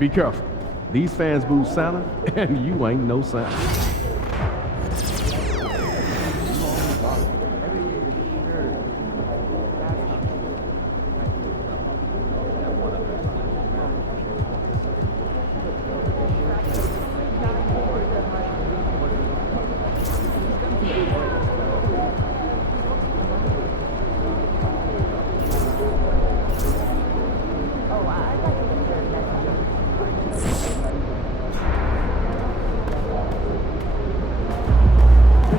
Be careful. These fans boo Santa, and you ain't no Santa.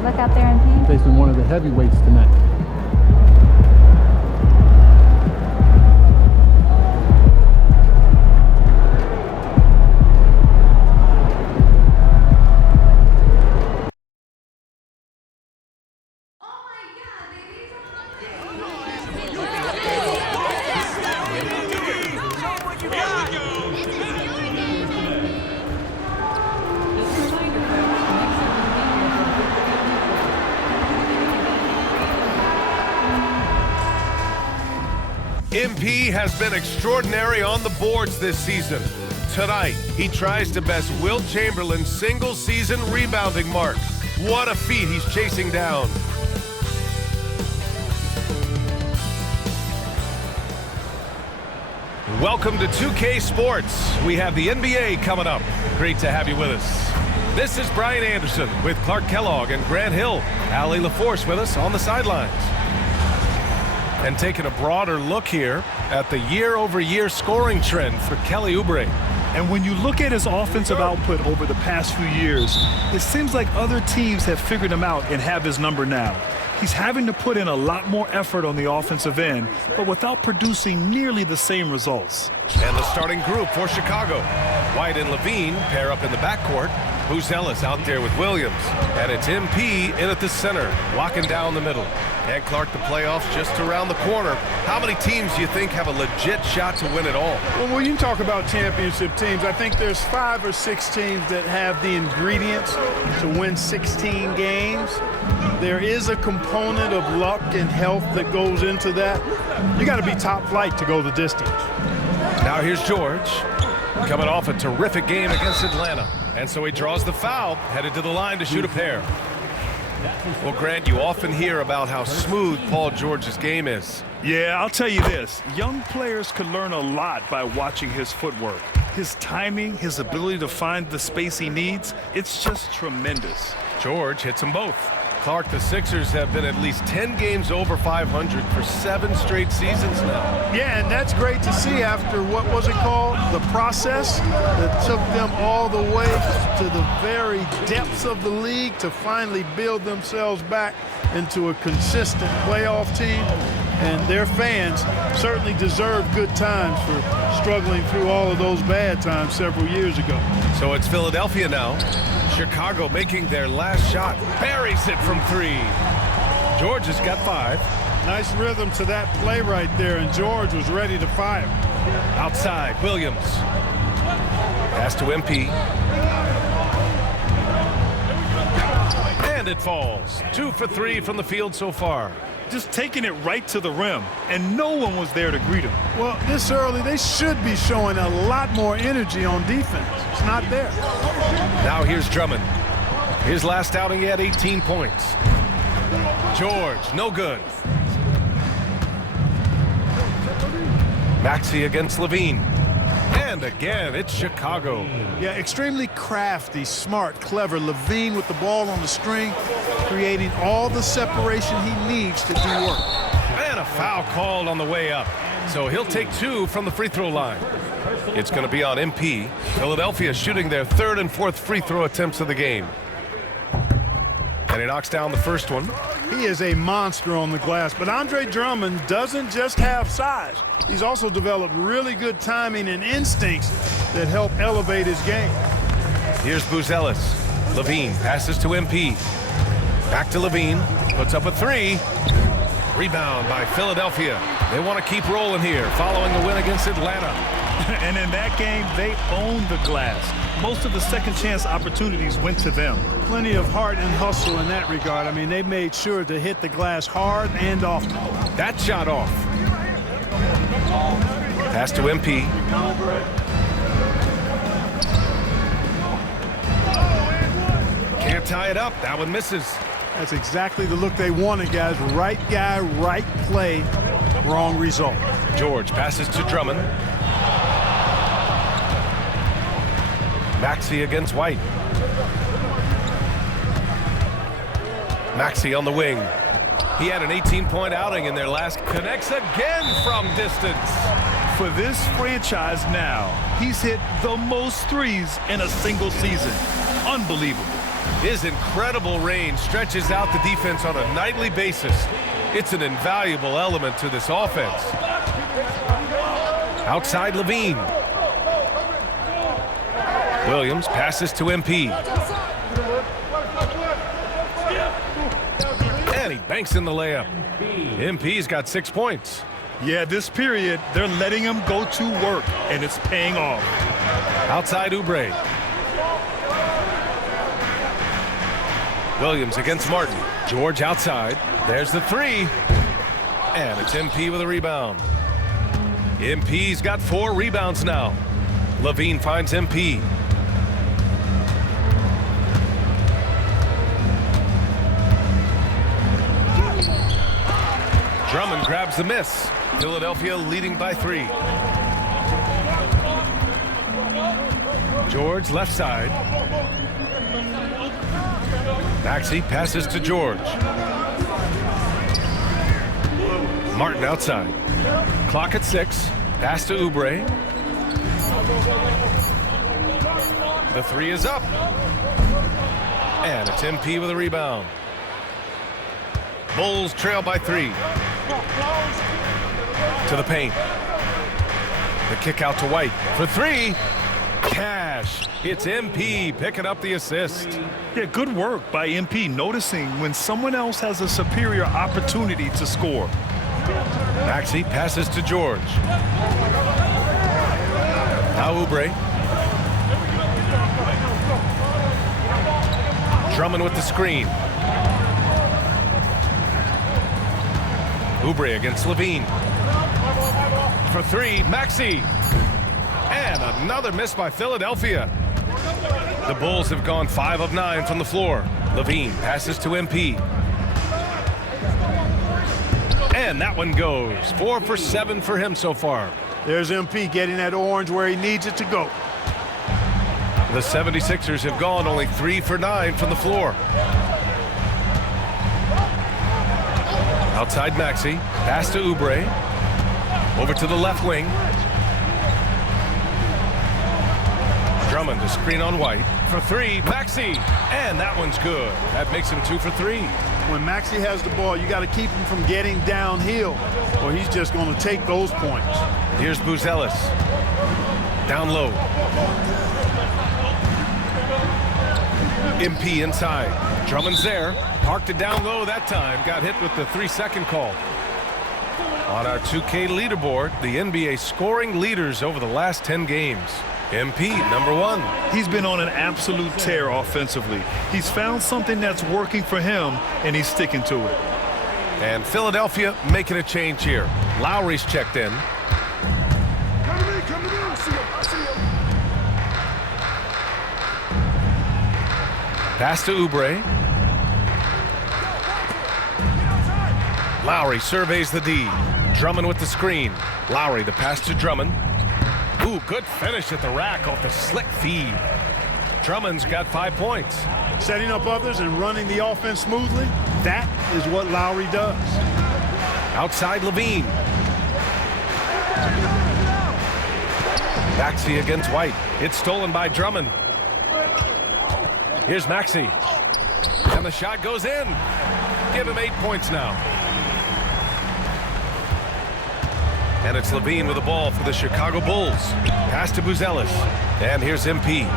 Look out there in pink. Facing one of the heavyweights tonight. MP has been extraordinary on the boards this season. Tonight, he tries to best Wilt Chamberlain's single-season rebounding mark. What a feat he's chasing down. Welcome to 2K Sports. We have the NBA coming up. Great to have you with us. This is Brian Anderson with Clark Kellogg and Grant Hill. Allie LaForce with us on the sidelines. And taking a broader look here at the year-over-year scoring trend for Kelly Oubre. And when you look at his offensive output over the past few years, it seems like other teams have figured him out and have his number now. He's having to put in a lot more effort on the offensive end, but without producing nearly the same results. And the starting group for Chicago. White and Levine pair up in the backcourt. Buzelis out there with Williams. And it's MP in at the center, locking down the middle. And Clark, the playoffs just around the corner. How many teams do you think have a legit shot to win it all? Well, when you talk about championship teams, I think there's 5 or 6 teams that have the ingredients to win 16 games. There is a component of luck and health that goes into that. You got to be top flight to go the distance. Now here's George, coming off a terrific game against Atlanta. And so he draws the foul, headed to the line to shoot a pair. Well, Grant, you often hear about how smooth Paul George's game is. Yeah, I'll tell you this. Young players could learn a lot by watching his footwork. His timing, his ability to find the space he needs, it's just tremendous. George hits them both. Clark, the Sixers have been at least 10 games over 500 for 7 straight seasons now. Yeah, and that's great to see after, what was it called? The process that took them all the way to the very depths of the league to finally build themselves back into a consistent playoff team. And their fans certainly deserve good times for struggling through all of those bad times several years ago. So it's Philadelphia now. Chicago making their last shot. Buries it from 3. George has got 5. Nice rhythm to that play right there, and George was ready to fire. Outside, Williams. Pass to MP. And it falls. 2 for 3 from the field so far. Just taking it right to the rim, and no one was there to greet him. Well, this early, they should be showing a lot more energy on defense. It's not there. Now here's Drummond. His last outing, he had 18 points. George, no good. Maxey against Levine. And again, it's Chicago. Yeah, extremely crafty, smart, clever. Levine with the ball on the string, creating all the separation he needs to do work. And a foul called on the way up. So he'll take 2 from the free throw line. It's going to be on MP. Philadelphia shooting their 3rd and 4th free throw attempts of the game. And he knocks down the first one. He is a monster on the glass, but Andre Drummond doesn't just have size. He's also developed really good timing and instincts that help elevate his game. Here's Buzelis. Levine passes to MP. Back to Levine. Puts up a 3. Rebound by Philadelphia. They want to keep rolling here following the win against Atlanta. And in that game, they owned the glass. Most of the second chance opportunities went to them. Plenty of heart and hustle in that regard. I mean, they made sure to hit the glass hard and often. That shot off. Pass to MP. Can't tie it up. That one misses. That's exactly the look they wanted, guys. Right guy, right play, wrong result. George passes to Drummond. Maxey against White. Maxey on the wing. He had an 18-point outing in their last. Connects again from distance. For this franchise now, he's hit the most threes in a single season. Unbelievable. His incredible range stretches out the defense on a nightly basis. It's an invaluable element to this offense. Outside Levine. Williams passes to MP. And he banks in the layup. MP's got 6 points. Yeah, this period, they're letting him go to work, and it's paying off. Outside Oubre. Williams against Martin. George outside. There's the three. And it's MP with a rebound. MP's got 4 rebounds now. Levine finds MP. Drummond grabs the miss. Philadelphia leading by 3. George left side. Maxey passes to George. Martin outside. Clock at 6. Pass to Oubre. The 3 is up. And it's MP with a rebound. Bulls trail by 3. To the paint. The kick out to White for 3. Cash. It's MP picking up the assist. Yeah, good work by MP noticing when someone else has a superior opportunity to score. Maxey passes to George. Now Oubre. Drummond with the screen. Oubre against Levine. For 3, Maxey. And another miss by Philadelphia. The Bulls have gone 5 of 9 from the floor. Levine passes to MP. And that one goes. 4 for 7 for him so far. There's MP getting that orange where he needs it to go. The 76ers have gone only 3 for 9 from the floor. Outside Maxey. Pass to Oubre. Over to the left wing. Drummond to screen on White. For 3, Maxey. And that one's good. That makes him 2 for 3. When Maxey has the ball, you got to keep him from getting downhill, or he's just going to take those points. Here's Buzelis. Down low. MP inside. Drummond's there. Parked it down low that time. Got hit with the 3-second call. On our 2K leaderboard, the NBA scoring leaders over the last 10 games. MP, number 1. He's been on an absolute tear offensively. He's found something that's working for him, and he's sticking to it. And Philadelphia making a change here. Lowry's checked in. Pass to Oubre. Lowry surveys the D. Drummond with the screen. Lowry the pass to Drummond. Ooh, good finish at the rack off the slick feed. Drummond's got 5 points. Setting up others and running the offense smoothly, that is what Lowry does. Outside Levine. Maxey against White. It's stolen by Drummond. Here's Maxey. And the shot goes in. Give him 8 points now. And it's Levine with the ball for the Chicago Bulls. Pass to Buzelis. And here's MP.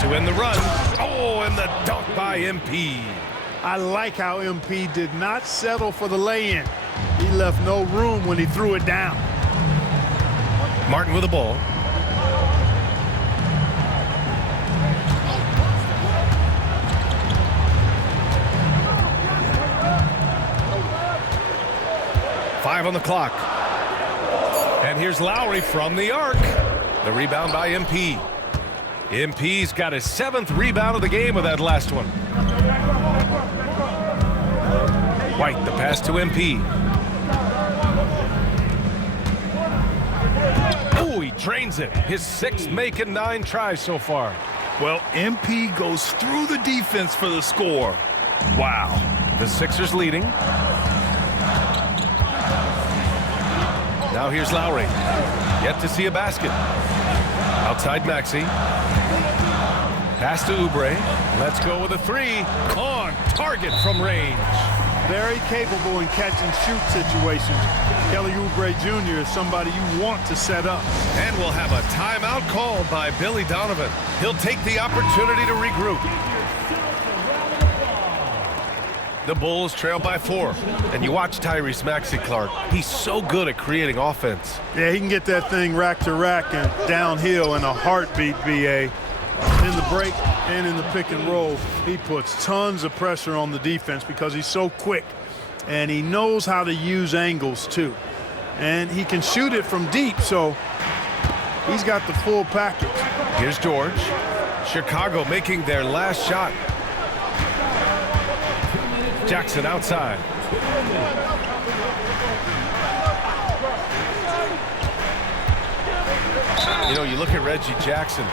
To win the run. Oh, and the dunk by MP. I like how MP did not settle for the lay-in. He left no room when he threw it down. Martin with the ball. Five on the clock. And here's Lowry from the arc. The rebound by MP. MP's got his 7th rebound of the game with that last one. White, the pass to MP. Oh, he drains it. His 6th make in 9 tries so far. Well, MP goes through the defense for the score. Wow. The Sixers leading. Now here's Lowry. Yet to see a basket. Outside Maxey. Pass to Oubre. Let's go with a 3. On target from range. Very capable in catch and shoot situations. Kelly Oubre Jr. is somebody you want to set up. And we'll have a timeout called by Billy Donovan. He'll take the opportunity to regroup. The Bulls trail by 4. And you watch Tyrese Maxey, Clark. He's so good at creating offense. Yeah, he can get that thing rack to rack and downhill in a heartbeat, BA. In the break and in the pick and roll, he puts tons of pressure on the defense because he's so quick. And he knows how to use angles, too. And he can shoot it from deep, so he's got the full package. Here's George. Chicago making their last shot. Jackson outside. You know, you look at Reggie Jackson.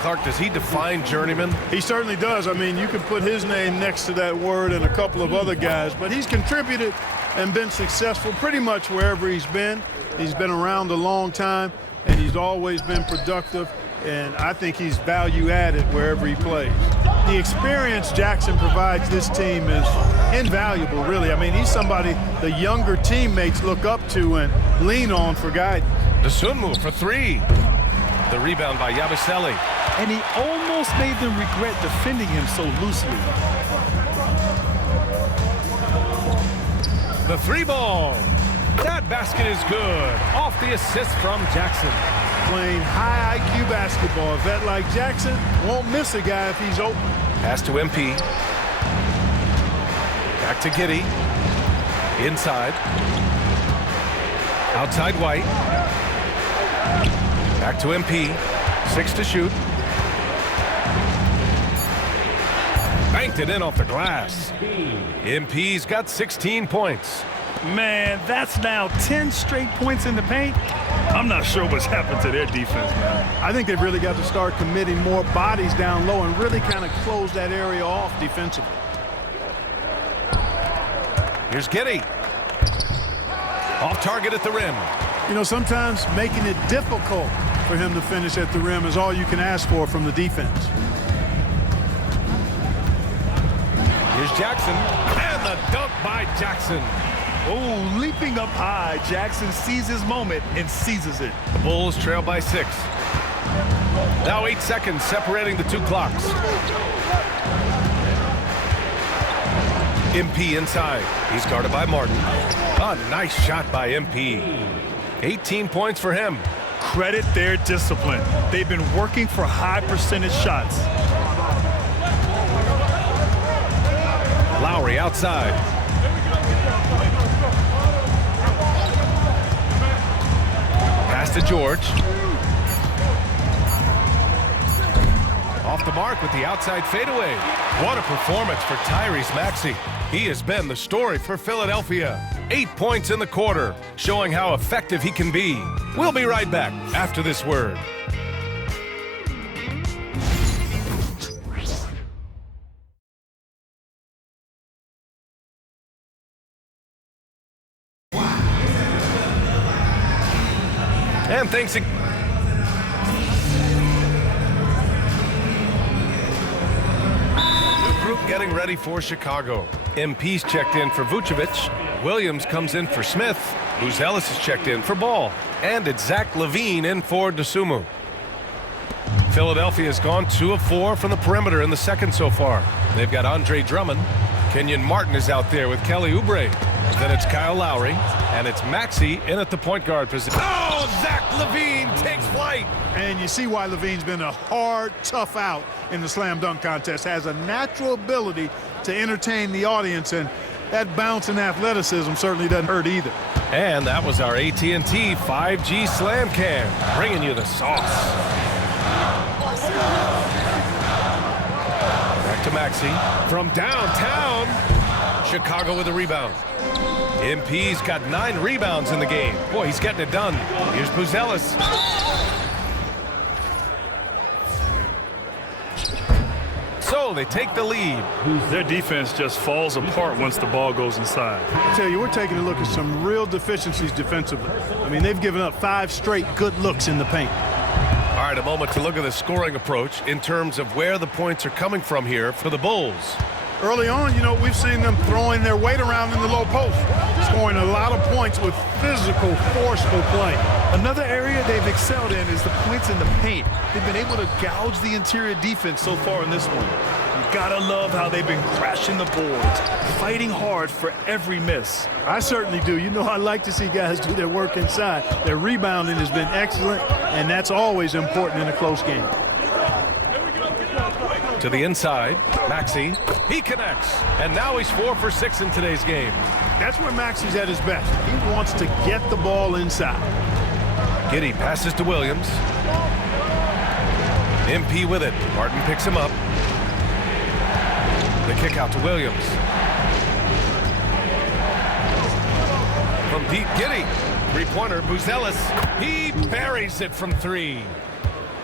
Clark, does he define journeyman? He certainly does. I mean, you can put his name next to that word and a couple of other guys, but he's contributed and been successful pretty much wherever he's been. He's been around a long time, and he's always been productive, and I think he's value added wherever he plays. The experience Jackson provides this team is invaluable, really. I mean, he's somebody the younger teammates look up to and lean on for guidance. The Sun move for 3. The rebound by Yabusele. And he almost made them regret defending him so loosely. The 3 ball. That basket is good. Off the assist from Jackson. Playing high IQ basketball. A vet like Jackson won't miss a guy if he's open. Pass to MP. Back to Giddey. Inside. Outside White. Back to MP. 6 to shoot. Banked it in off the glass. MP's got 16 points. Man, that's now 10 straight points in the paint. I'm not sure what's happened to their defense, man. I think they've really got to start committing more bodies down low and really kind of close that area off defensively. Here's Giddey. Off target at the rim. You know, sometimes making it difficult for him to finish at the rim is all you can ask for from the defense. Here's Jackson. And the dunk by Jackson. Oh, leaping up high, Jackson sees his moment and seizes it. The Bulls trail by 6. Now 8 seconds separating the 2 clocks. MP inside. He's guarded by Martin. A nice shot by MP. 18 points for him. Credit their discipline. They've been working for high percentage shots. Lowry outside. Pass to George. Off the mark with the outside fadeaway. What a performance for Tyrese Maxey. He has been the story for Philadelphia. 8 points in the quarter, showing how effective he can be. We'll be right back after this word. And thanks again. New group getting ready for Chicago. MP's checked in for Vucevic. Williams comes in for Smith. Ellis is checked in for Ball. And it's Zach LaVine in for DeSumo. Philadelphia has gone 2 of 4 from the perimeter in the second so far. They've got Andre Drummond. Kenyon Martin is out there with Kelly Oubre. Then it's Kyle Lowry, and it's Maxey in at the point guard position. Oh, Zach LaVine takes flight. And you see why LaVine's been a hard, tough out in the slam dunk contest. Has a natural ability to entertain the audience, and that bounce and athleticism certainly doesn't hurt either. And that was our AT&T 5G Slam Cam, bringing you the sauce. Back to Maxey from downtown. Chicago with a rebound. MP's got 9 rebounds in the game. Boy, he's getting it done. Here's Buzelis. So they take the lead. Their defense just falls apart once the ball goes inside. I tell you, we're taking a look at some real deficiencies defensively. I mean, they've given up 5 straight good looks in the paint. All right, a moment to look at the scoring approach in terms of where the points are coming from here for the Bulls. Early on, you know, we've seen them throwing their weight around in the low post, scoring a lot of points with physical, forceful play. Another area they've excelled in is the points in the paint. They've been able to gouge the interior defense so far in this one. You gotta love how they've been crashing the boards, fighting hard for every miss. I certainly do. You know, I like to see guys do their work inside. Their rebounding has been excellent, and that's always important in a close game. To the inside, Maxey. He connects, and now he's 4 for 6 in today's game. That's where Maxey's at his best. He wants to get the ball inside. Giddey passes to Williams. MP with it. Martin picks him up. The kick out to Williams. From deep, Giddey. Three-pointer, Buzelis. He buries it from 3.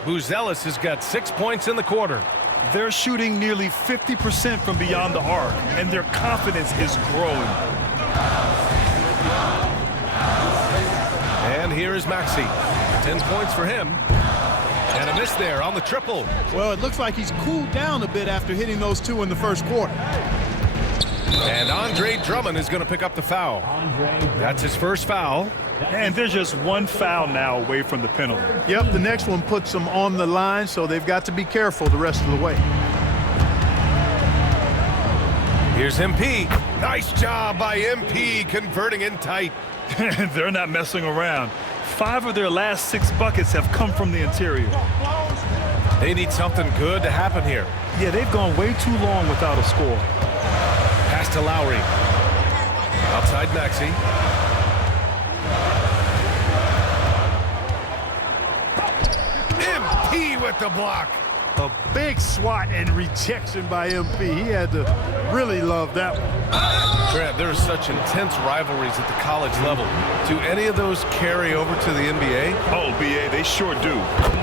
Buzelis has got 6 points in the quarter. They're shooting nearly 50% from beyond the arc, and their confidence is growing. And here is Maxey. 10 points for him. And a miss there on the triple. Well, it looks like he's cooled down a bit after hitting those 2 in the first quarter. And Andre Drummond is going to pick up the foul. That's his first foul. And they're just 1 foul now away from the penalty. Yep, the next one puts them on the line, so they've got to be careful the rest of the way. Here's MP. Nice job by MP converting in tight. They're not messing around. 5 of their last 6 buckets have come from the interior. They need something good to happen here. Yeah, they've gone way too long without a score. Pass to Lowry. Outside Maxey. MP with the block. A big swat and rejection by MP. He had to really love that one. Grant, there are such intense rivalries at the college level. Do any of those carry over to the NBA? Oh, BA, they sure do.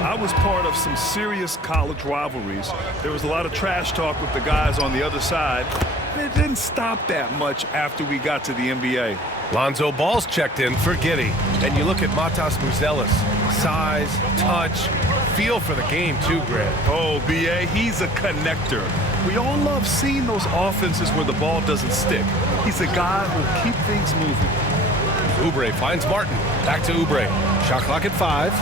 I was part of some serious college rivalries. There was a lot of trash talk with the guys on the other side. And it didn't stop that much after we got to the NBA. Lonzo Ball's checked in for Giddey. And you look at Matas Buzelis. Size, touch, feel for the game too, Grant. Oh, BA, he's a connector. We all love seeing those offenses where the ball doesn't stick. He's a guy who'll keep things moving. Oubre finds Martin. Back to Oubre. Shot clock at 5.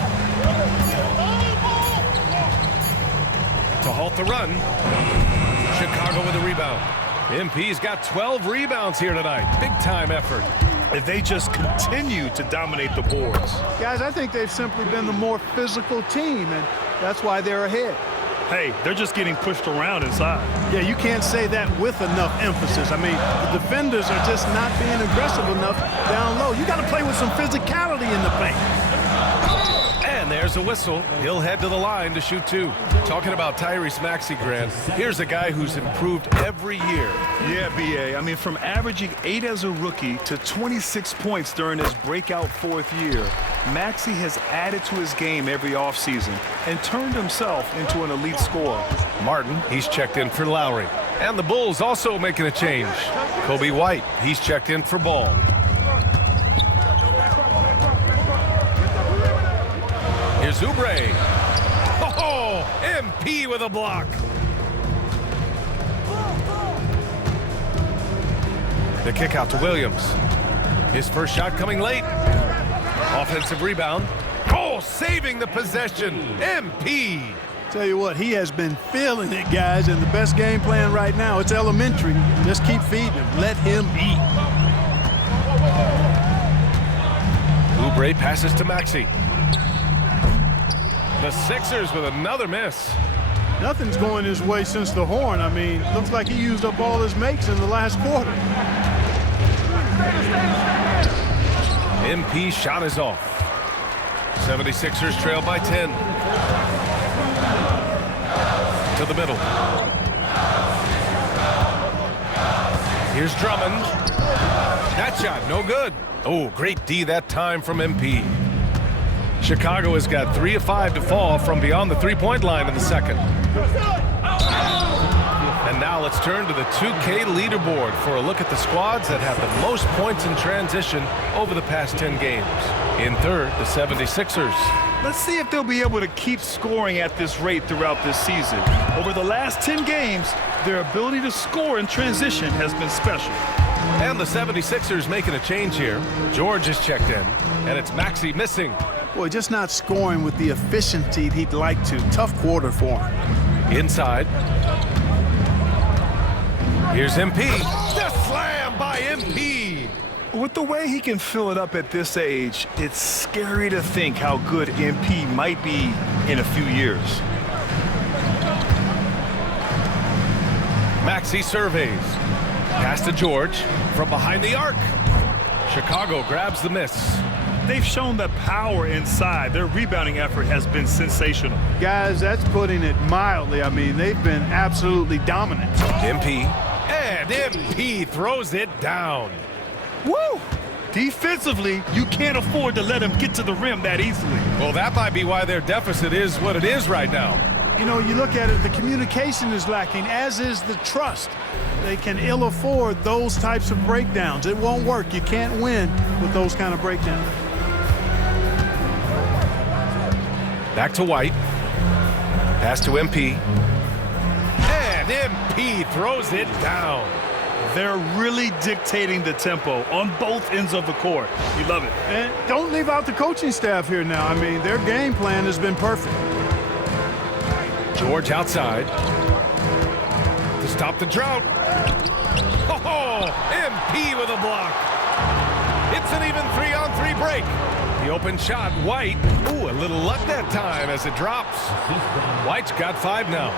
To halt the run. Chicago with a rebound. MP's got 12 rebounds here tonight. Big time effort. And they just continue to dominate the boards. Guys, I think they've simply been the more physical team, and that's why they're ahead. Hey, they're just getting pushed around inside. Yeah, you can't say that with enough emphasis. I mean, the defenders are just not being aggressive enough down low. You got to play with some physicality in the paint. And there's a whistle. He'll head to the line to shoot 2. Talking about Tyrese Maxey, Grant, here's a guy who's improved every year. Yeah, BA. I mean, from averaging 8 as a rookie to 26 points during his breakout 4th year, Maxey has added to his game every offseason and turned himself into an elite scorer. Martin, he's checked in for Lowry. And the Bulls also making a change. Kobe White, he's checked in for Ball. Here's Oubre. Oh, MP with a block. The kick out to Williams. His first shot coming late. Offensive rebound. Oh, saving the possession. MP. Tell you what, he has been feeling it, guys, and the best game plan right now, it's elementary. Just keep feeding him. Let him eat. Oubre passes to Maxey. The Sixers with another miss. Nothing's going his way since the horn. I mean, looks like he used up all his makes in the last quarter. MP shot is off. 76ers trail by 10. to the middle. Here's Drummond. That shot, no good. Oh, great D that time from MP. Chicago has got 3 of 5 to fall from beyond the three-point line in the second. And now let's turn to the 2K leaderboard for a look at the squads that have the most points in transition over the past 10 games. In third, the 76ers. Let's see if they'll be able to keep scoring at this rate throughout this season. Over the last 10 games, their ability to score in transition has been special. And the 76ers making a change here. George is checked in, and it's Maxey missing. Boy, just not scoring with the efficiency he'd like to. Tough quarter for him. Inside. Here's MP. The slam by MP. With the way he can fill it up at this age, it's scary to think how good MP might be in a few years. Maxey surveys. Pass to George from behind the arc. Chicago grabs the miss. They've shown the power inside. Their rebounding effort has been sensational. Guys, that's putting it mildly. I mean, they've been absolutely dominant. MP. And MP throws it down. Woo! Defensively, you can't afford to let him get to the rim that easily. Well, that might be why their deficit is what it is right now. You know, you look at it, the communication is lacking, as is the trust. They can ill afford those types of breakdowns. It won't work. You can't win with those kind of breakdowns. Back to White. Pass to MP. And MP throws it down. They're really dictating the tempo on both ends of the court. You love it. And don't leave out the coaching staff here now. I mean, their game plan has been perfect. George outside. To stop the drought. Oh, MP with a block. It's an even 3-on-3 break. The open shot, White. Ooh, a little luck that time as it drops. White's got 5 now.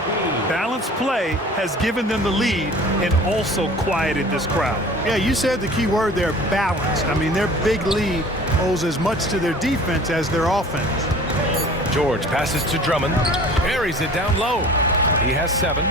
Balanced play has given them the lead and also quieted this crowd. Yeah, you said the key word there, balance. I mean, their big lead owes as much to their defense as their offense. George passes to Drummond. Buries it down low. He has 7.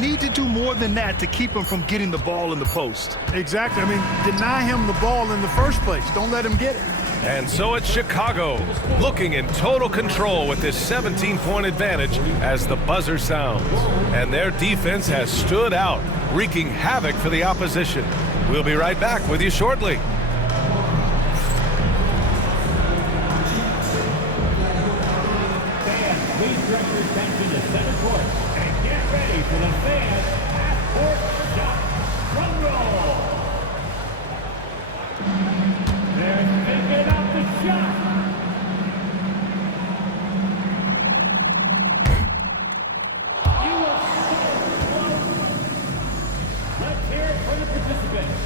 Need to do more than that to keep him from getting the ball in the post. Exactly. I mean, deny him the ball in the first place. Don't let him get it. And so it's Chicago, looking in total control with this 17-point advantage as the buzzer sounds. And their defense has stood out, wreaking havoc for the opposition. We'll be right back with you shortly. Fans, please direct your attention to center court and get ready for the fans half-court shot. Drum roll. They're picking up the shot. You will so close. Let's hear it for the participants.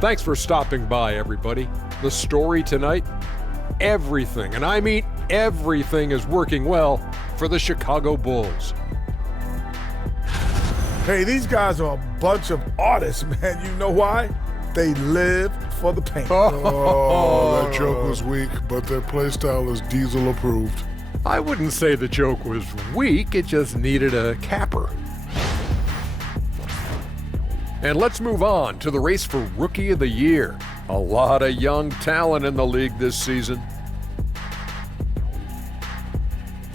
Thanks for stopping by, everybody. The story tonight, everything, and I mean everything, is working well for the Chicago Bulls. Hey, these guys are a bunch of artists, man. You know why? They live for the paint. Oh, that joke was weak, but their play style is Diesel approved. I wouldn't say the joke was weak, it just needed a capper. And let's move on to the race for Rookie of the Year. A lot of young talent in the league this season.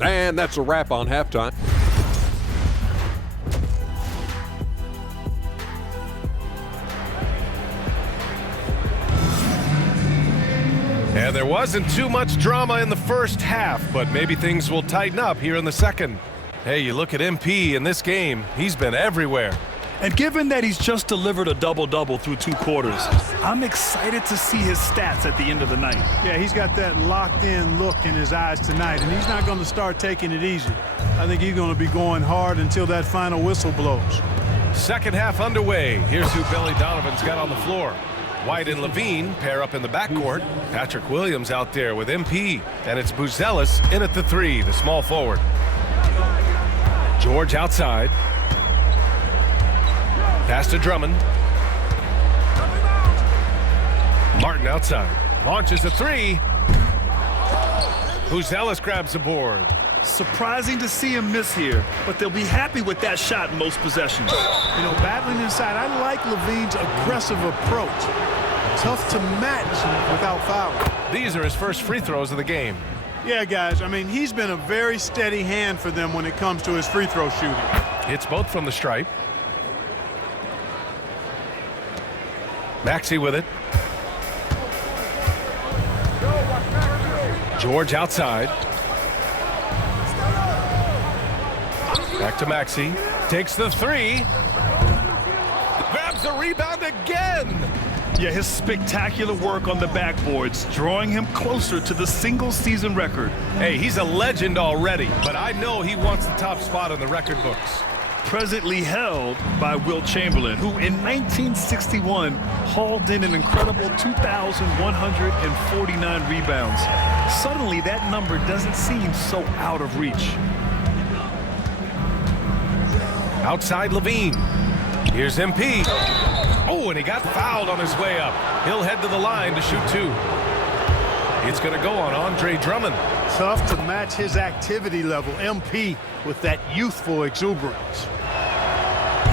And that's a wrap on halftime. And there wasn't too much drama in the first half, but maybe things will tighten up here in the second. Hey, you look at MP in this game, he's been everywhere. And given that he's just delivered a double-double through 2 quarters, I'm excited to see his stats at the end of the night. Yeah, he's got that locked-in look in his eyes tonight, and he's not going to start taking it easy. I think he's going to be going hard until that final whistle blows. Second half underway. Here's who Billy Donovan's got on the floor. White and Levine pair up in the backcourt. Patrick Williams out there with MP. And it's Buzelis in at the 3, the small forward. George outside. Pass to Drummond. Martin outside. Launches a three. Ellis grabs the board. Surprising to see him miss here, but they'll be happy with that shot in most possessions. You know, battling inside, I like Levine's aggressive approach. Tough to match without fouling. These are his first free throws of the game. Yeah, guys, I mean, he's been a very steady hand for them when it comes to his free throw shooting. Hits both from the stripe. Maxey with it. George outside. Back to Maxey. Takes the three. Grabs the rebound again. Yeah, his spectacular work on the backboards, drawing him closer to the single-season record. Hey, he's a legend already, but I know he wants the top spot in the record books. Presently held by Wilt Chamberlain, who in 1961 hauled in an incredible 2,149 rebounds. Suddenly, that number doesn't seem so out of reach. Outside Levine. Here's MP. Oh, and he got fouled on his way up. He'll head to the line to shoot two. It's going to go on Andre Drummond. Tough to match his activity level. MP with that youthful exuberance.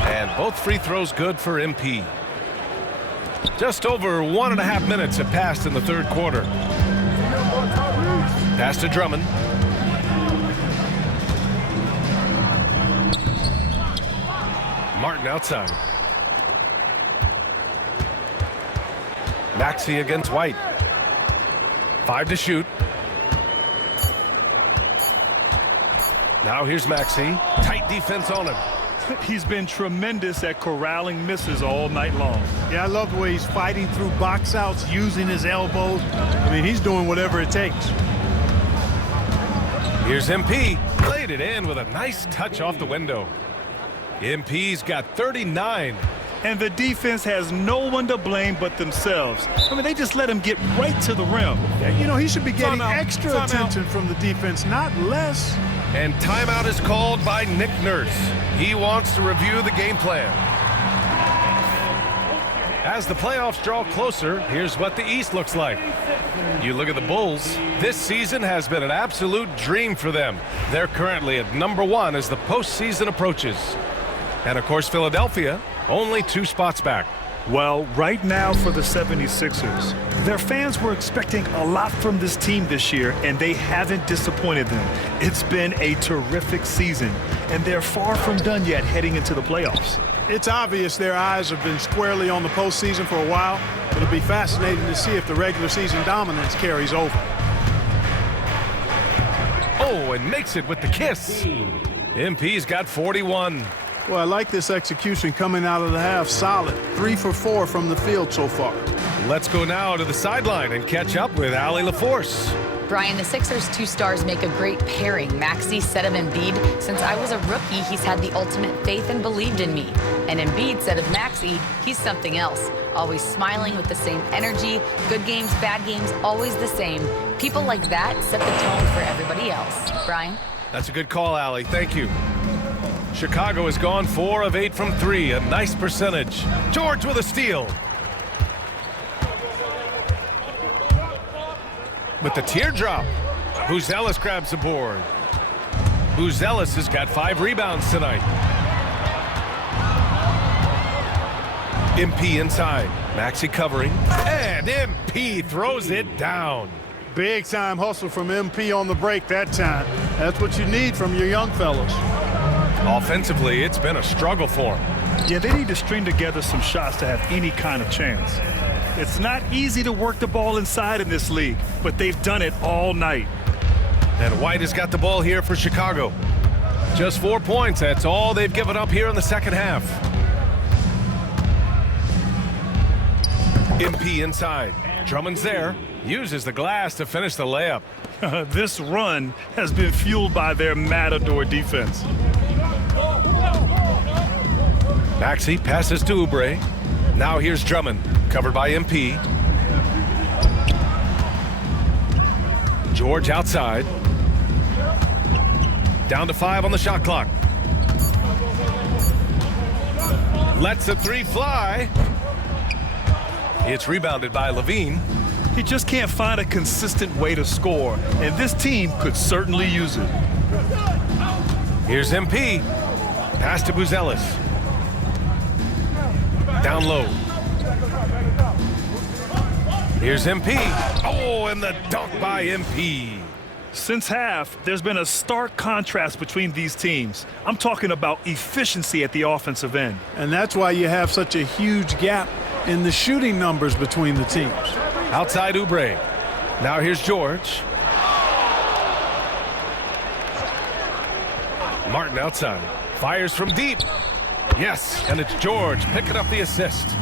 And both free throws good for MP. Just over 1.5 minutes have passed in the third quarter. Pass to Drummond. Martin outside. Maxey against White. 5 to shoot. Now here's Maxey. Tight defense on him. He's been tremendous at corralling misses all night long. Yeah, I love the way he's fighting through box outs, using his elbows. I mean, he's doing whatever it takes. Here's MP. Laid it in with a nice touch off the window. MP's got 39. And the defense has no one to blame but themselves. I mean, they just let him get right to the rim. You know, he should be getting extra attention from the defense, not less. And timeout is called by Nick Nurse. He wants to review the game plan. As the playoffs draw closer, here's what the East looks like. You look at the Bulls. This season has been an absolute dream for them. They're currently at #1 as the postseason approaches. And of course, Philadelphia, only 2 spots back. Well, right now for the 76ers, their fans were expecting a lot from this team this year, and they haven't disappointed them. It's been a terrific season, and they're far from done yet heading into the playoffs. It's obvious their eyes have been squarely on the postseason for a while. It'll be fascinating to see if the regular season dominance carries over. Oh, and makes it with the kiss. MP's got 41. Well, I like this execution coming out of the half. Solid. 3 for 4 from the field so far. Let's go now to the sideline and catch up with Allie LaForce. Brian, the Sixers' 2 stars make a great pairing. Maxey said of Embiid, since I was a rookie, he's had the ultimate faith and believed in me. And Embiid said of Maxey, he's something else. Always smiling with the same energy. Good games, bad games, always the same. People like that set the tone for everybody else. Brian? That's a good call, Allie. Thank you. Chicago has gone 4 of 8 from 3. A nice percentage. George with a steal. With the teardrop. Ellis grabs the board. Ellis has got 5 rebounds tonight. MP inside. Maxey covering. And MP throws it down. Big time hustle from MP on the break that time. That's what you need from your young fellows. Offensively, it's been a struggle for him. Yeah, they need to string together some shots to have any kind of chance. It's not easy to work the ball inside in this league, but they've done it all night. And White has got the ball here for Chicago. Just 4 points. That's all they've given up here in the second half. MP inside. Drummond's there. Uses the glass to finish the layup. This run has been fueled by their Matador defense. Maxey passes to Oubre. Now here's Drummond, covered by MP. George outside. Down to 5 on the shot clock. Lets the three fly. It's rebounded by Levine. He just can't find a consistent way to score, and this team could certainly use it. Here's MP. Pass to Buzelis. Down low. Here's MP. Oh, and the dunk by MP. Since half, there's been a stark contrast between these teams. I'm talking about efficiency at the offensive end. And that's why you have such a huge gap in the shooting numbers between the teams. Outside Oubre. Now here's George. Martin outside. Fires from deep. Yes, and it's George picking up the assist.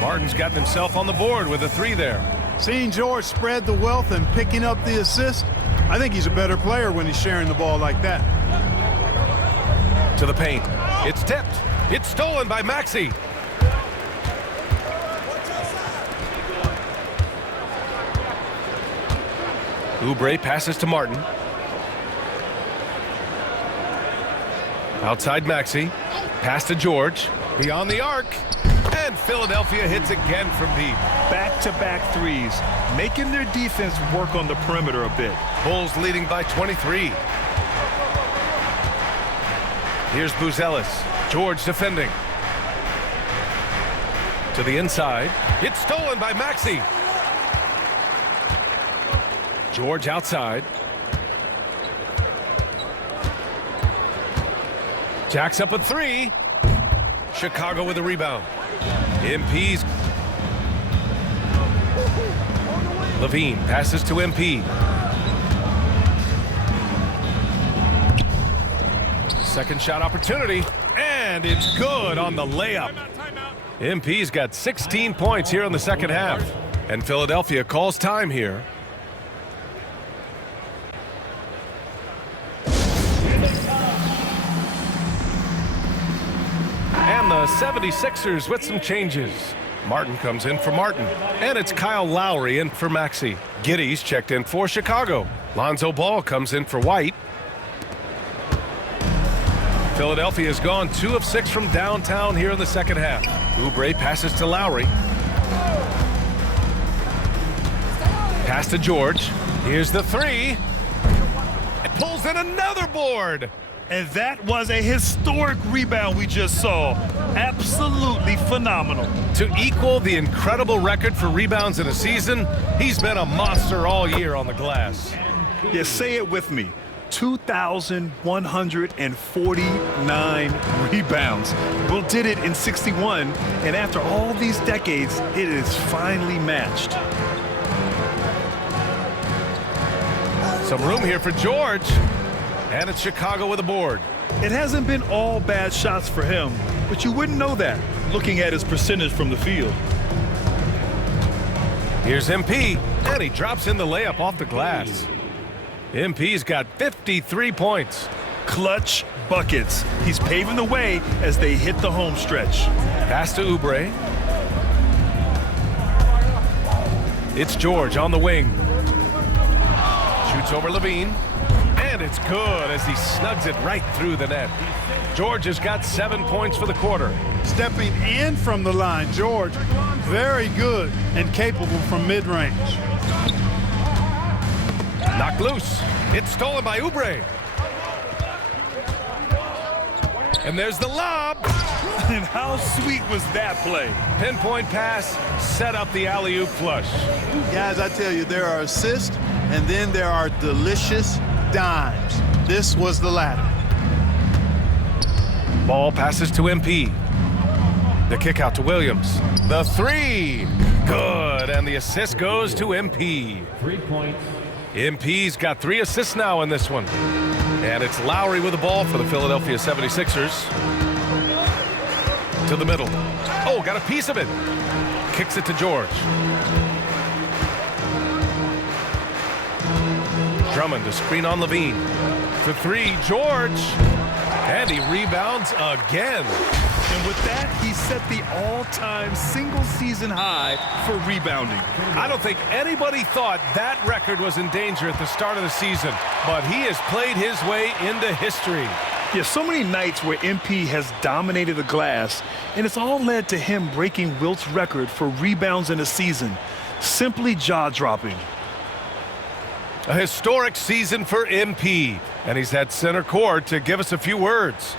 Martin's gotten himself on the board with a three there. Seeing George spread the wealth and picking up the assist, I think he's a better player when he's sharing the ball like that. To the paint. It's tipped. It's stolen by Maxey. Oubre passes to Martin. Outside Maxey. Pass to George. Beyond the arc. And Philadelphia hits again from deep. Back-to-back threes, making their defense work on the perimeter a bit. Bulls leading by 23. Here's Buzelis. George defending. To the inside. It's stolen by Maxey. George outside. Jacks up a three. Chicago with a rebound. MP's. Levine passes to MP. Second shot opportunity, and it's good on the layup. MP's got 16 points here in the second half, and Philadelphia calls time here. And the 76ers with some changes. Martin comes in for Martin. And it's Kyle Lowry in for Maxey. Giddey's checked in for Chicago. Lonzo Ball comes in for White. Philadelphia has gone 2 of 6 from downtown here in the second half. Oubre passes to Lowry. Pass to George. Here's the three. It pulls in another board. And that was a historic rebound we just saw. Absolutely phenomenal. To equal the incredible record for rebounds in a season, he's been a monster all year on the glass. Yeah, say it with me. 2,149 rebounds. Wilt did it in 61, and after all these decades, it is finally matched. Some room here for George. And it's Chicago with a board. It hasn't been all bad shots for him, but you wouldn't know that looking at his percentage from the field. Here's MP, and he drops in the layup off the glass. MP's got 53 points. Clutch buckets. He's paving the way as they hit the home stretch. Pass to Oubre. It's George on the wing. Shoots over Levine. And it's good as he snugs it right through the net. George has got 7 points for the quarter. Stepping in from the line, George, very good and capable from mid-range. Knocked loose. It's stolen by Oubre. And there's the lob. And how sweet was that play? Pinpoint pass, set up the alley-oop flush. Guys, I tell you, there are assists, and then there are delicious dimes. This was the latter. Ball passes to MP. The kick out to Williams. The three. Good. And the assist goes to MP. 3 points. MP's got 3 assists now in this one. And it's Lowry with the ball for the Philadelphia 76ers. To the middle. Oh, got a piece of it. Kicks it to George. Drummond to screen on Levine. For 3, George. And he rebounds again. And with that, he set the all-time single-season high for rebounding. I don't think anybody thought that record was in danger at the start of the season, but he has played his way into history. Yeah, so many nights where MP has dominated the glass, and it's all led to him breaking Wilt's record for rebounds in a season. Simply jaw-dropping. A historic season for MP, and he's at center court to give us a few words.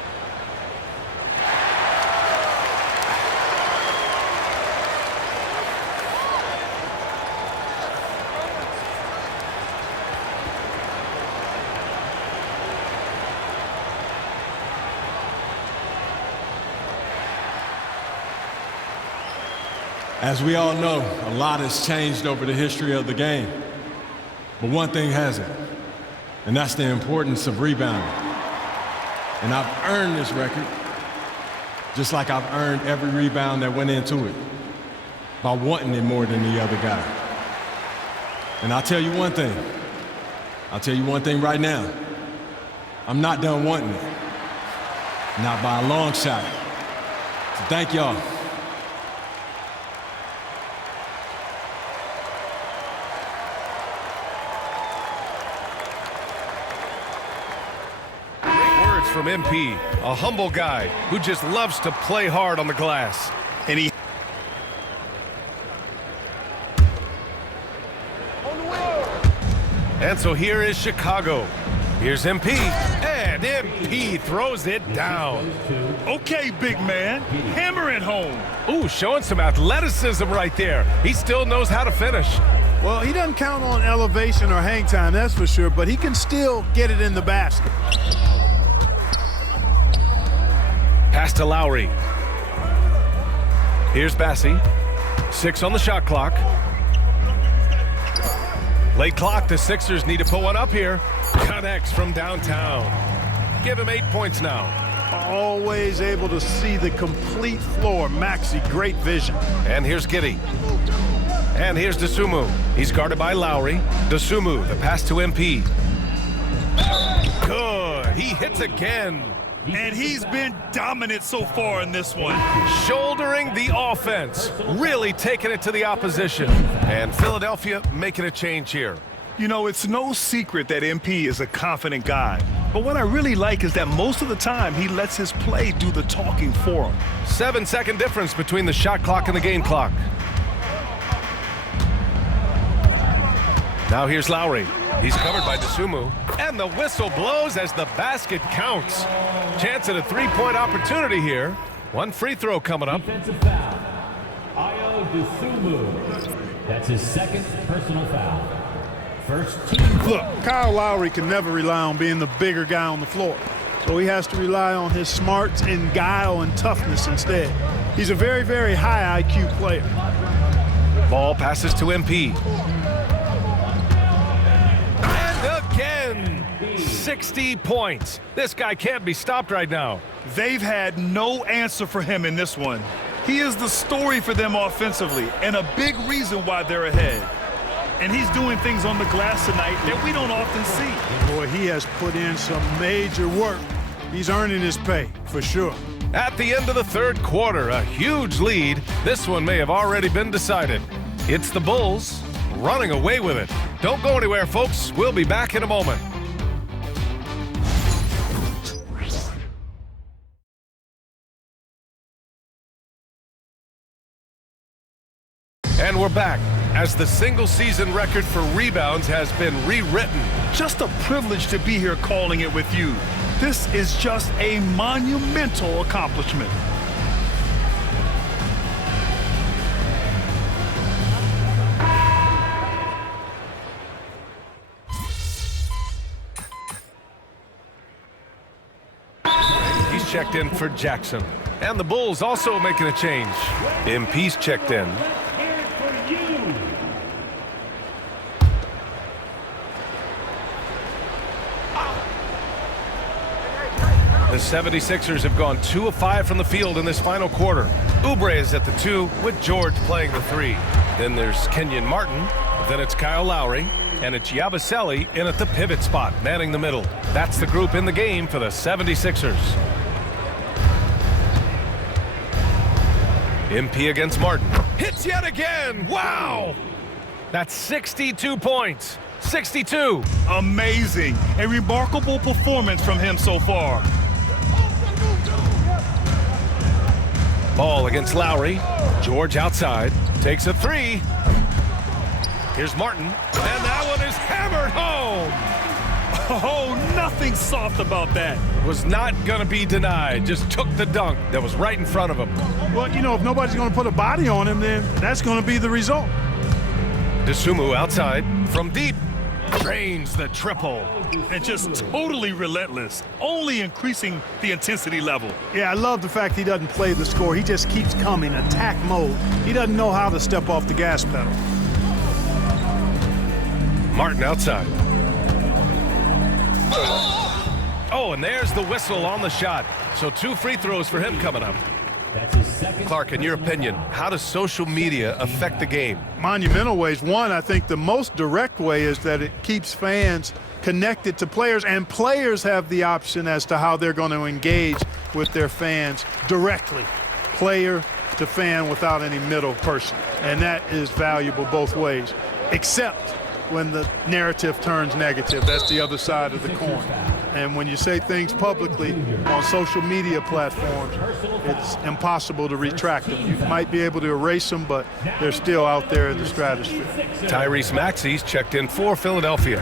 As we all know, a lot has changed over the history of the game. But one thing hasn't, and that's the importance of rebounding. And I've earned this record, just like I've earned every rebound that went into it, by wanting it more than the other guy. And I'll tell you one thing. I'll tell you one thing right now. I'm not done wanting it. Not by a long shot. So thank y'all. From MP, a humble guy who just loves to play hard on the glass. And so here is Chicago. Here's MP, and MP throws it down. Okay, big man, hammer it home. Ooh, showing some athleticism right there. He still knows how to finish. Well, he doesn't count on elevation or hang time, that's for sure, but he can still get it in the basket. Pass to Lowry. Here's Bassie. 6 on the shot clock. Late clock, the Sixers need to put one up here. Connects from downtown. Give him 8 points now. Always able to see the complete floor. Maxey, great vision. And here's Giddey. And here's Dosunmu. He's guarded by Lowry. Dosunmu, the pass to MP. Good. He hits again. And he's been dominant so far in this one. Shouldering the offense, really taking it to the opposition. And Philadelphia making a change here. You know, it's no secret that MP is a confident guy. But what I really like is that most of the time he lets his play do the talking for him. 7-second difference between the shot clock and the game clock. Now here's Lowry. He's covered by Dosunmu. And the whistle blows as the basket counts. Chance at a three-point opportunity here. One free throw coming up. Defensive foul. Ayo Dosunmu. That's his second personal foul. First team. Look, Kyle Lowry can never rely on being the bigger guy on the floor. So he has to rely on his smarts and guile and toughness instead. He's a very, very high IQ player. Ball passes to MP. Again, 60 points. This guy can't be stopped right now. They've had no answer for him in this one. He is the story for them offensively and a big reason why they're ahead. And he's doing things on the glass tonight that we don't often see. Boy, he has put in some major work. He's earning his pay, for sure. At the end of the third quarter, a huge lead. This one may have already been decided. It's the Bulls running away with it. Don't go anywhere, folks. We'll be back in a moment. And we're back as the single-season record for rebounds has been rewritten. Just a privilege to be here calling it with you. This is just a monumental accomplishment. He's checked in for Jackson. And the Bulls also making a change. MP's checked in. The 76ers have gone 2 of 5 from the field in this final quarter. Oubre is at the 2 with George playing the 3. Then there's Kenyon Martin. Then it's Kyle Lowry. And it's Yabusele in at the pivot spot, manning the middle. That's the group in the game for the 76ers. MP against Martin. Hits yet again! Wow! That's 62 points. 62. Amazing. A remarkable performance from him so far. Ball against Lowry. George outside. Takes a three. Here's Martin. And that one is hammered home. Oh, nothing soft about that. Was not going to be denied. Just took the dunk that was right in front of him. Well, you know, if nobody's going to put a body on him, then that's going to be the result. DeSumo outside from deep. Drains the triple. And just totally relentless, only increasing the intensity level. Yeah, I love the fact he doesn't play the score. He just keeps coming, attack mode. He doesn't know how to step off the gas pedal. Martin outside. Oh, and there's the whistle on the shot. So 2 free throws for him coming up. That's his second. Clark, in your opinion, how does social media affect the game? Monumental ways. One, I think the most direct way is that it keeps fans connected to players, and players have the option as to how they're going to engage with their fans directly, player to fan, without any middle person. And that is valuable both ways, except when the narrative turns negative. That's the other side of the coin. And when you say things publicly on social media platforms, it's impossible to retract them. You might be able to erase them, but they're still out there in the stratosphere. Tyrese Maxey's checked in for Philadelphia.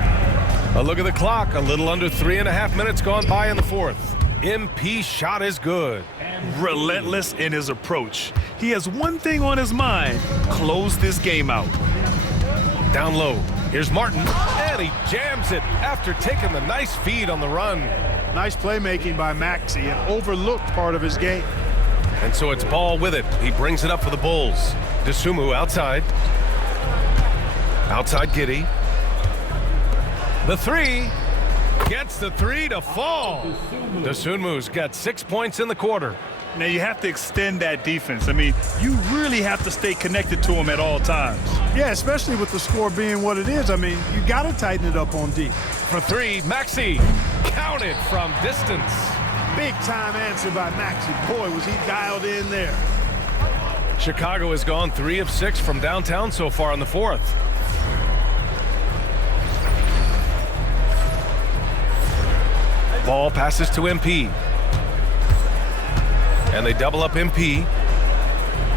A look at the clock, a little under 3.5 minutes gone by in the fourth. MP shot is good. Relentless in his approach. He has one thing on his mind: close this game out. Down low. Here's Martin, and he jams it after taking the nice feed on the run. Nice playmaking by Maxey, an overlooked part of his game. And so it's Ball with it. He brings it up for the Bulls. DeSumo outside. Outside Giddey. The three. Gets the three to fall. DeSumu's got 6 points in the quarter. Now you have to extend that defense. I mean, you really have to stay connected to him at all times. Yeah, especially with the score being what it is. I mean, you got to tighten it up on D. For three, Maxey. Counted from distance. Big time answer by Maxey. Boy, was he dialed in there. Chicago has gone 3 of 6 from downtown so far in the fourth. Ball passes to MP. And they double up MP.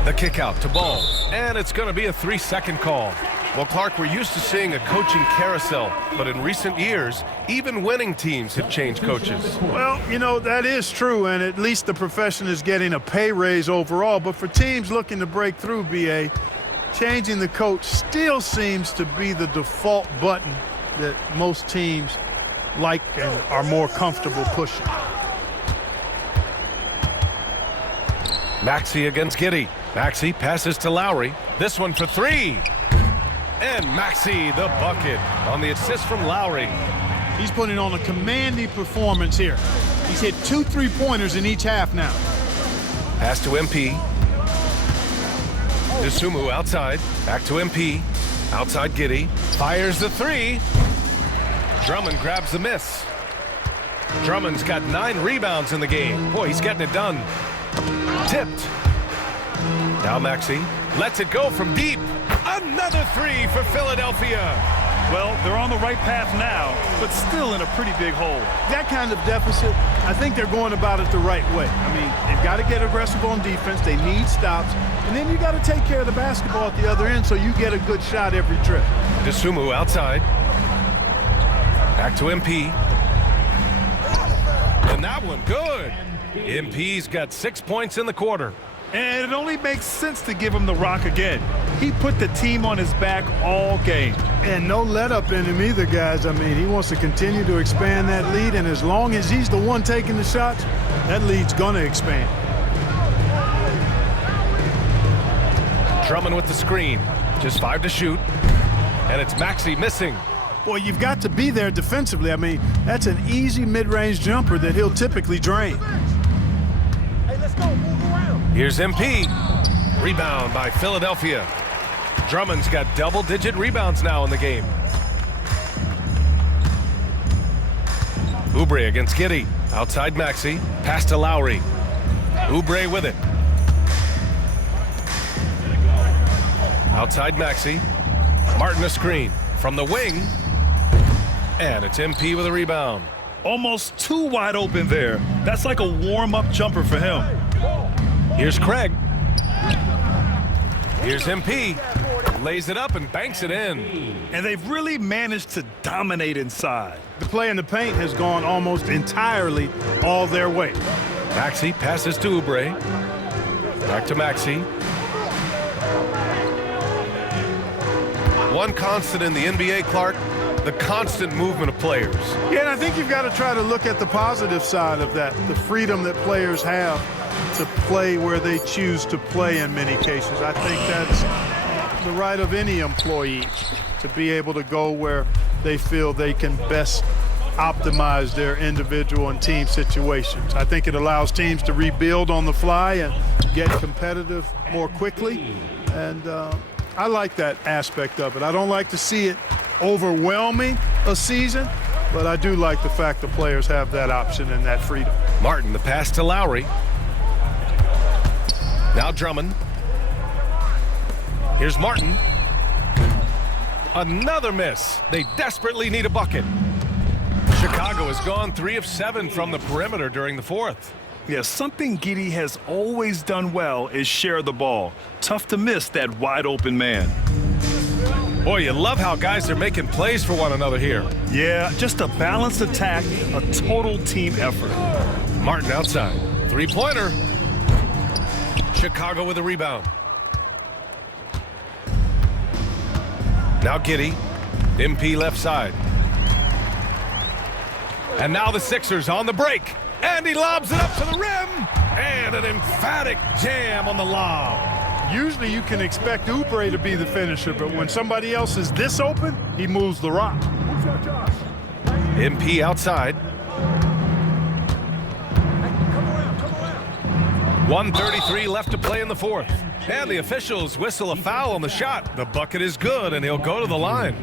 The kick out to Ball. And it's going to be a 3-second call. Well, Clark, we're used to seeing a coaching carousel, but in recent years, even winning teams have changed coaches. Well, you know, that is true, and at least the profession is getting a pay raise overall. But for teams looking to break through, BA, changing the coach still seems to be the default button that most teams like and are more comfortable pushing. Maxey against Giddey. Maxey passes to Lowry. This one for three. And Maxey the bucket on the assist from Lowry. He's putting on a commanding performance here. He's hit 2 3-pointers in each half now. Pass to MP. DeSumo outside. Back to MP. Outside Giddey. Fires the three. Drummond grabs the miss. Drummond's got 9 rebounds in the game. Boy, he's getting it done. Tipped. Now Maxey lets it go from deep. Another three for Philadelphia. Well, they're on the right path now, but still in a pretty big hole. That kind of deficit, I think they're going about it the right way. I mean, they've got to get aggressive on defense. They need stops. And then you got to take care of the basketball at the other end so you get a good shot every trip. DeSumo outside. Back to MP. And that one good. MP's got 6 points in the quarter. And it only makes sense to give him the rock again. He put the team on his back all game. And no let up in him either, guys. I mean, he wants to continue to expand that lead, and as long as he's the one taking the shots, that lead's going to expand. Drummond with the screen. Just 5 to shoot. And it's Maxey missing. Boy, you've got to be there defensively. I mean, that's an easy mid-range jumper that he'll typically drain. Hey, let's go. Move around. Here's MP. Rebound by Philadelphia. Drummond's got double-digit rebounds now in the game. Oubre against Giddey. Outside Maxey. Pass to Lowry. Oubre with it. Outside Maxey. Martin a screen. From the wing. And it's MP with a rebound. Almost too wide open there. That's like a warm-up jumper for him. Here's Craig. Here's MP. Lays it up and banks it in. And they've really managed to dominate inside. The play in the paint has gone almost entirely all their way. Maxey passes to Oubre. Back to Maxey. One constant in the NBA, Clark, the constant movement of players. Yeah, and I think you've got to try to look at the positive side of that, the freedom that players have to play where they choose to play in many cases. I think that's the right of any employee, to be able to go where they feel they can best optimize their individual and team situations. I think it allows teams to rebuild on the fly and get competitive more quickly, and I like that aspect of it. I don't like to see it overwhelming a season, but I do like the fact the players have that option and that freedom. Martin, the pass to Lowry. Now Drummond. Here's Martin. Another miss. They desperately need a bucket. Chicago has gone 3 of 7 from the perimeter during the fourth. Yeah, something Giddey has always done well is share the ball. Tough to miss that wide open man. Boy, you love how guys are making plays for one another here. Yeah, just a balanced attack, a total team effort. Martin outside. Three-pointer. Chicago with a rebound. Now Giddey. MP left side. And now the Sixers on the break. And he lobs it up to the rim. And an emphatic jam on the lob. Usually you can expect Oubre to be the finisher, but when somebody else is this open, he moves the rock. MP outside. 1:33 left to play in the fourth. And the officials whistle a foul on the shot. The bucket is good, and he'll go to the line.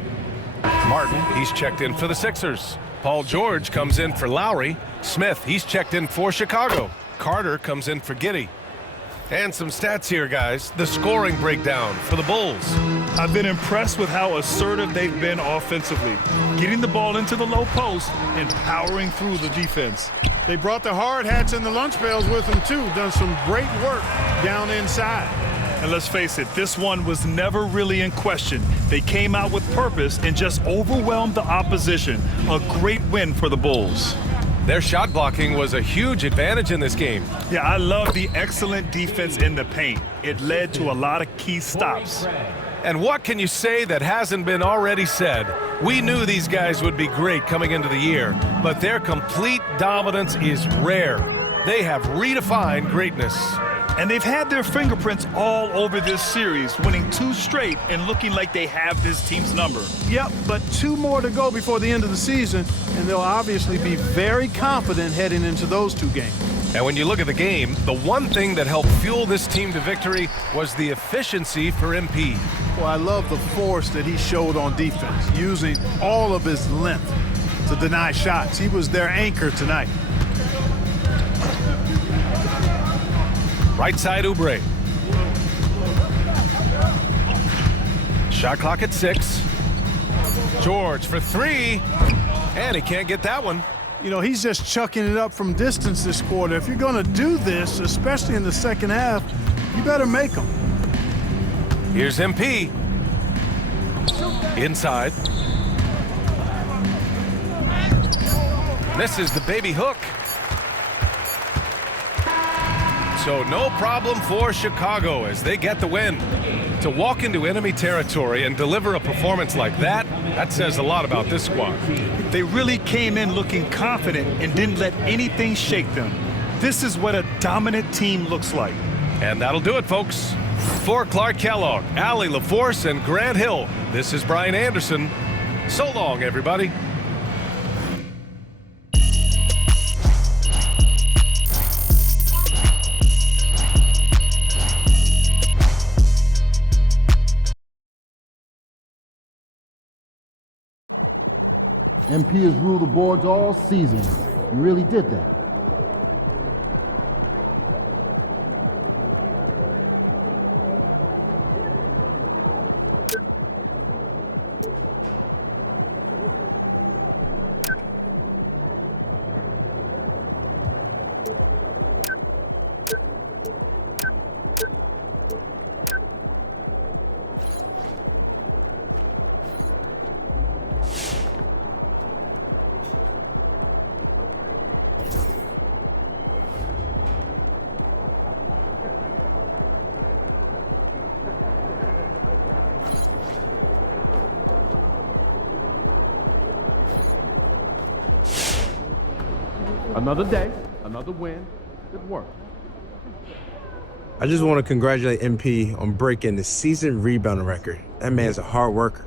Martin, he's checked in for the Sixers. Paul George comes in for Lowry. Smith, he's checked in for Chicago. Carter comes in for Giddey. And some stats here, guys. The scoring breakdown for the Bulls. I've been impressed with how assertive they've been offensively, getting the ball into the low post and powering through the defense. They brought the hard hats and the lunch pails with them, too. Done some great work down inside. And let's face it, this one was never really in question. They came out with purpose and just overwhelmed the opposition. A great win for the Bulls. Their shot blocking was a huge advantage in this game. Yeah, I love the excellent defense in the paint. It led to a lot of key stops. And what can you say that hasn't been already said? We knew these guys would be great coming into the year, but their complete dominance is rare. They have redefined greatness. And they've had their fingerprints all over this series, winning 2 straight and looking like they have this team's number. Yep, but 2 more to go before the end of the season, and they'll obviously be very confident heading into those 2 games. And when you look at the game, the one thing that helped fuel this team to victory was the efficiency for MP. Well, I love the force that he showed on defense, using all of his length to deny shots. He was their anchor tonight. Right side, Oubre. Shot clock at 6. George for 3. And he can't get that one. You know, he's just chucking it up from distance this quarter. If you're going to do this, especially in the second half, you better make them. Here's MP. Inside. Misses the baby hook. So no problem for Chicago as they get the win. To walk into enemy territory and deliver a performance like that, that says a lot about this squad. They really came in looking confident and didn't let anything shake them. This is what a dominant team looks like. And that'll do it, folks. For Clark Kellogg, Allie LaForce, and Grant Hill, this is Brian Anderson. So long, everybody. MP has ruled the boards all season. You really did that. Another day, another win. Good work. I just want to congratulate MP on breaking the season rebounding record. That man's a hard worker.